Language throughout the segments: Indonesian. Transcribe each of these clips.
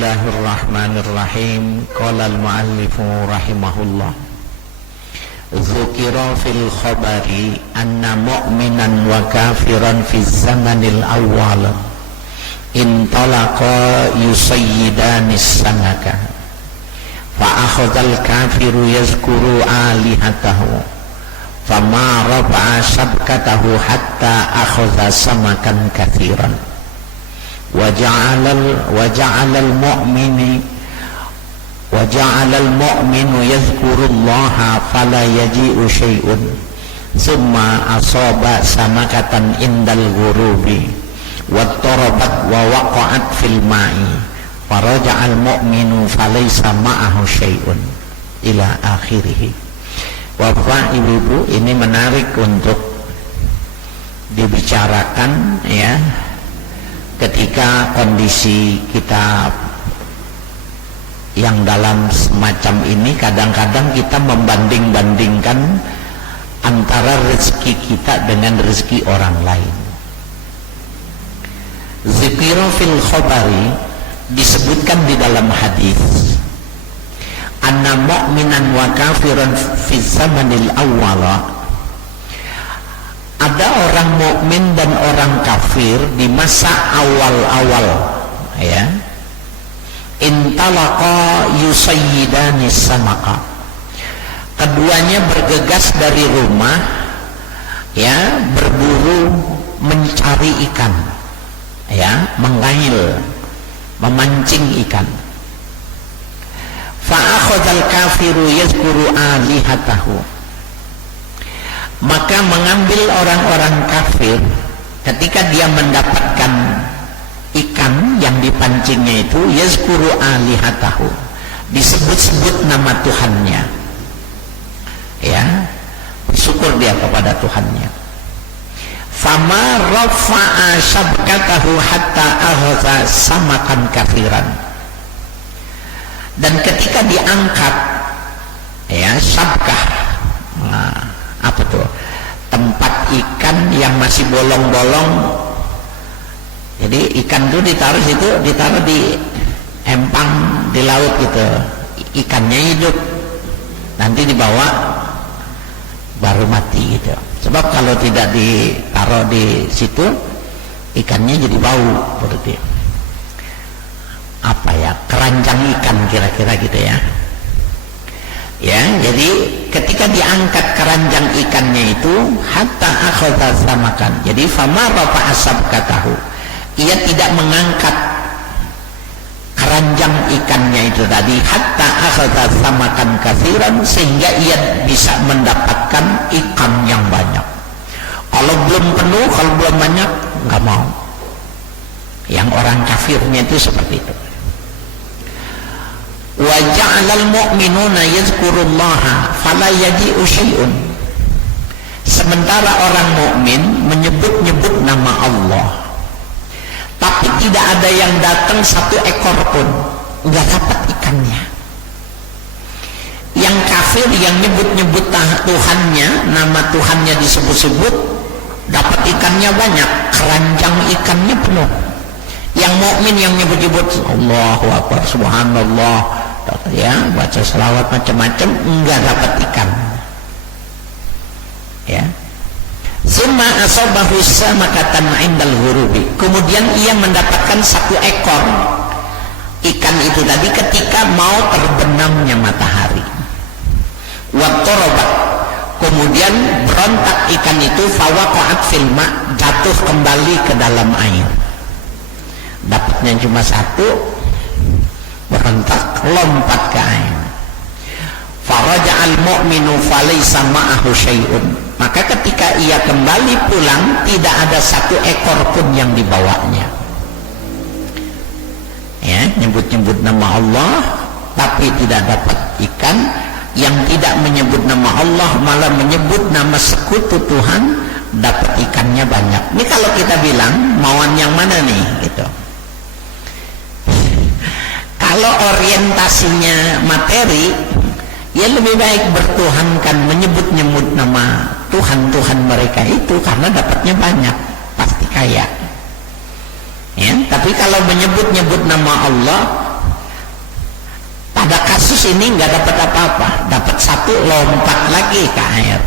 Bismillahirrahmanirrahim. Qala al-muallifu rahimahullah. Dzukira fil khabari anna mu'minan wa kafiran fi zamanil awwal intalaqa yusayyidanis sanaka fa akhadhal kafiru yazkuru alihatahu fama rafa'a sabkatahu hatta akhadha samakan kathiran وجعل المؤمن يذكر الله فلا يجيء شيء ثم أصاب سمكة عند الغروب واضطربت ووقعت في الماء فرجع المؤمن فليس معه شيء إلى آخره. Bapak Ibu, ini menarik untuk dibicarakan ya, ketika kondisi kita yang dalam semacam ini, kadang-kadang kita membanding-bandingkan antara rezeki kita dengan rezeki orang lain. Zikra fil khabari, disebutkan di dalam hadis, anna mu'minan wa kafiran fi zamanil awwala, ada orang mukmin dan orang kafir di masa awal-awal ya. Intalaqa yusayyidani samaka, keduanya bergegas dari rumah ya, berburu mencari ikan ya, mengail, memancing ikan. Fa akhadhal kafiru yazkuru alihatahu, maka mengambil orang-orang kafir ketika dia mendapatkan ikan yang dipancingnya itu, yazkuru alihatahu, disebut-sebut nama Tuhannya ya, bersyukur dia kepada Tuhannya. Fama rafa'a sabkatahu hatta akhadha samakan kafiran, dan ketika diangkat ya sabkah, apa tuh, tempat ikan yang masih bolong-bolong. Jadi ikan itu ditaruh situ, ditaruh di empang di laut gitu, ikannya hidup, nanti dibawa baru mati gitu. Sebab kalau tidak ditaruh di situ, ikannya jadi bau, berarti apa ya, keranjang ikan kira-kira gitu ya. Ya, jadi ketika diangkat keranjang ikannya itu, hatta akhadha samakan, jadi fama rafa'a sabkatahu, ia tidak mengangkat keranjang ikannya itu tadi, hatta akhadha samakan katsiran, sehingga ia bisa mendapatkan ikan yang banyak. Kalau belum penuh, kalau belum banyak, nggak mau. Yang orang kafirnya itu seperti itu. Wa ja'alal mu'minuna yadhkurullaha fala yaji'u syai'un, sementara orang mukmin menyebut-nyebut nama Allah, tapi tidak ada yang datang satu ekor pun, nggak dapat ikannya. Yang kafir yang nyebut-nyebut Tuhannya, nama Tuhannya disebut-sebut, dapat ikannya banyak, keranjang ikannya penuh. Yang mukmin yang nyebut-nyebut Allahu Akbar, Subhanallah ya, baca selawat macam-macam, enggak dapat ikan ya. Summa asabahu samakatan indal ghurubi, kemudian ia mendapatkan satu ekor ikan itu tadi ketika mau terbenamnya matahari. Wattarabat, kemudian berontak ikan itu, fawaqa'at fil ma', jatuh kembali ke dalam air. Dapatnya cuma satu, berontak, lompat ke air. Faraja'al mu'minu falaysa ma'ahu syai'un, maka ketika ia kembali pulang, tidak ada satu ekor pun yang dibawanya ya. Nyebut-nyebut nama Allah tapi tidak dapat ikan. Yang tidak menyebut nama Allah malah menyebut nama sekutu Tuhan, dapat ikannya banyak. Ini kalau kita bilang mauan yang mana nih gitu. Kalau orientasinya materi, ya lebih baik bertuhankan, menyebut-nyebut nama Tuhan-Tuhan mereka itu, karena dapatnya banyak, pasti kaya ya. Tapi kalau menyebut-nyebut nama Allah, Pada kasus ini nggak dapat apa-apa, dapat satu lompat lagi ke air.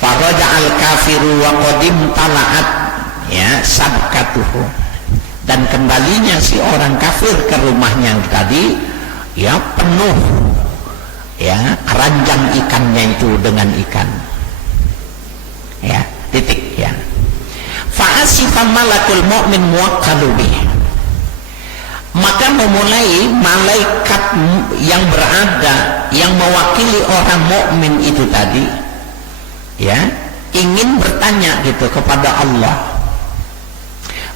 Faraja al kafiru wa qadim talaat ya sabkatuhu, dan kembalinya si orang kafir ke rumahnya tadi ya penuh ya keranjang ikannya itu dengan ikan ya titik ya. Fa'asifa malakul mu'min muwakkalu bih, maka memulai malaikat yang berada yang mewakili orang mukmin itu tadi ya ingin bertanya gitu kepada Allah.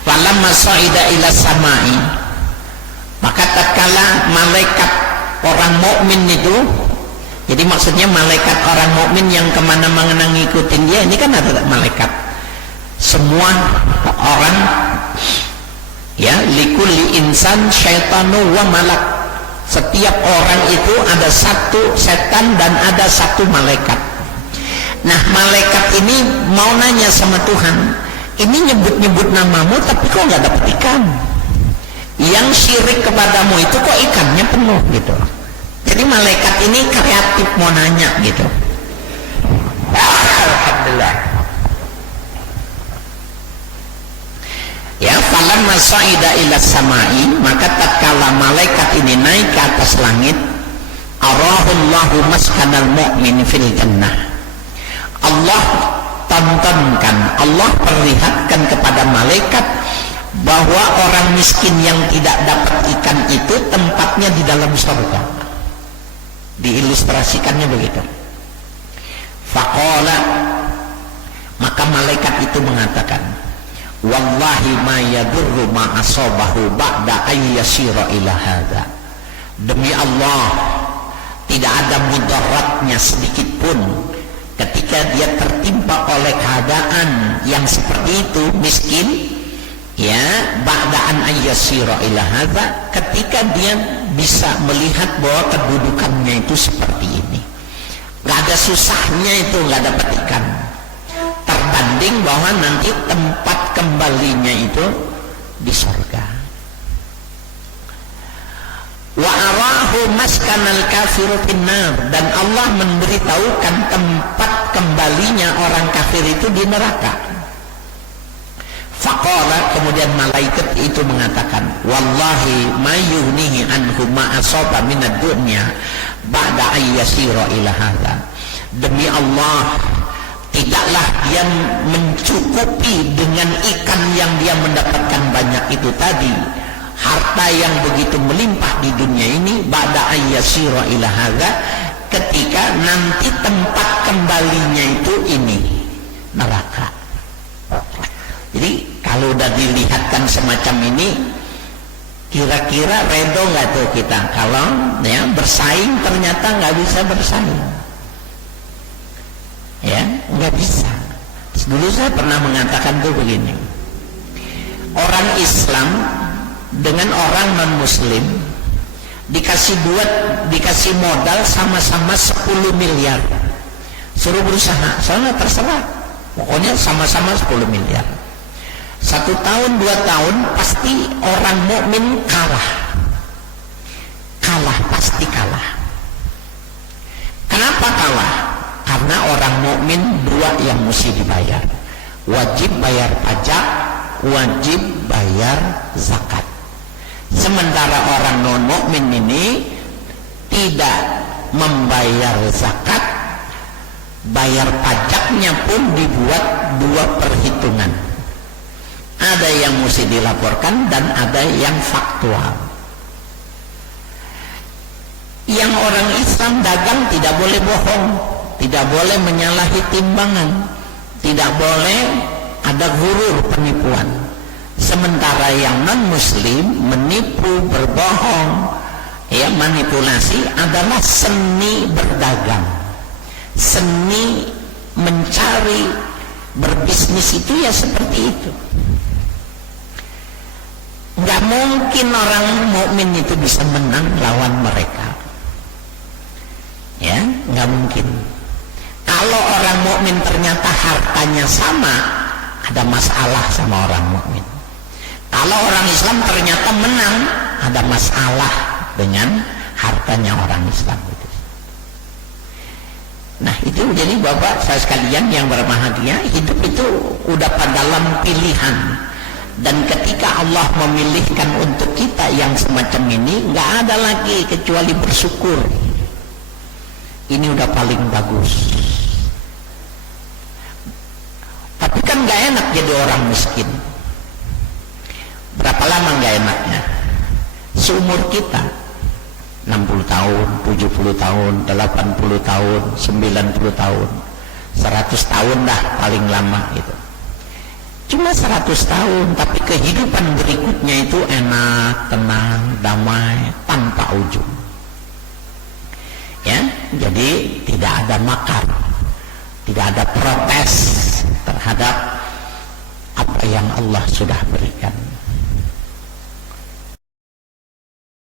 Falamma sa'ida ila samai, maka tatkala malaikat orang mukmin itu, jadi maksudnya malaikat orang mukmin yang kemana-mana ngikutin dia, ini kan ada malaikat semua orang ya, likulli insan syaitanu wa malak, setiap orang itu ada satu setan dan ada satu malaikat. Nah malaikat ini mau nanya sama Tuhan, ini nyebut-nyebut namamu tapi kok nggak dapet ikan, yang syirik kepadamu itu kok ikannya penuh gitu. Jadi malaikat ini kreatif mau nanya gitu. Alhamdulillah ya. Falamma sa'ida ila samai, maka tatkala malaikat ini naik ke atas langit, arahullahu maskanal mu'min fil jannah, Allah tontonkan, Allah perlihatkan kepada malaikat bahwa orang miskin yang tidak dapat ikan itu tempatnya di dalam surga. Diilustrasikannya begitu. Faqala, maka malaikat itu mengatakan, wallahi ma yadurru ma asabahu ba'da ayyasira ila hadha, demi Allah tidak ada mudaratnya sedikit pun ketika dia tertimpa oleh keadaan yang seperti itu, miskin ya, ba'da'an ayyasira ila hadza, ketika dia bisa melihat bahwa kedudukannya itu seperti ini, nggak ada susahnya itu, nggak dapat ikan, terbanding bahwa nanti tempat kembalinya itu di surga. Wa arahu maskanal kafiru finnar, dan Allah memberitahukan tempat kembalinya orang kafir itu di neraka. Faqala, kemudian malaikat itu mengatakan, wallahi ma yughnihi anhu ma asaba minad dunya ba'da ayyasira ila hadza, demi Allah tidaklah dia mencukupi dengan ikan yang dia mendapatkan banyak itu tadi, harta yang begitu melimpah di dunia ini, ba'da ayyasira ila hadza, ketika nanti tempat kembalinya itu ini neraka. Jadi kalau udah dilihatkan semacam ini, kira-kira redo nggak tuh kita kalau ya bersaing ternyata nggak bisa bersaing, ya nggak bisa. Dulu saya pernah mengatakan tuh begini, orang Islam dengan orang non muslim dikasih modal sama-sama 10 miliar, suruh berusaha, soalnya terserah, pokoknya sama-sama 10 miliar. 1 tahun 2 tahun pasti orang mukmin kalah, pasti kalah. Kenapa kalah? Karena orang mukmin 2 yang mesti dibayar, wajib bayar pajak, wajib bayar zakat. Sementara orang non mukmin ini tidak membayar zakat, bayar pajaknya pun dibuat 2 perhitungan. Ada yang mesti dilaporkan dan ada yang faktual. Yang orang Islam dagang tidak boleh bohong, tidak boleh menyalahi timbangan, tidak boleh ada gurur, penipuan. Sementara yang non muslim menipu, berbohong, ya, manipulasi adalah seni berdagang, seni mencari, berbisnis itu ya seperti itu. Nggak mungkin orang mukmin itu bisa menang lawan mereka, ya nggak mungkin. Kalau orang mukmin ternyata hartanya sama, ada masalah sama orang mukmin. Kalau orang Islam ternyata menang, ada masalah dengan hartanya orang Islam itu. Nah itu jadi Bapak saya sekalian yang berbahagia, hidup itu udah dalam pilihan, dan ketika Allah memilihkan untuk kita yang semacam ini, nggak ada lagi kecuali bersyukur. Ini udah paling bagus. Tapi kan nggak enak jadi orang miskin. Berapa lama nggak enaknya? Seumur kita 60 tahun, 70 tahun, 80 tahun, 90 tahun, 100 tahun dah paling lama itu. Cuma 100 tahun, tapi kehidupan berikutnya itu enak, tenang, damai, tanpa ujung. Ya, jadi tidak ada makar, tidak ada protes terhadap apa yang Allah sudah berikan.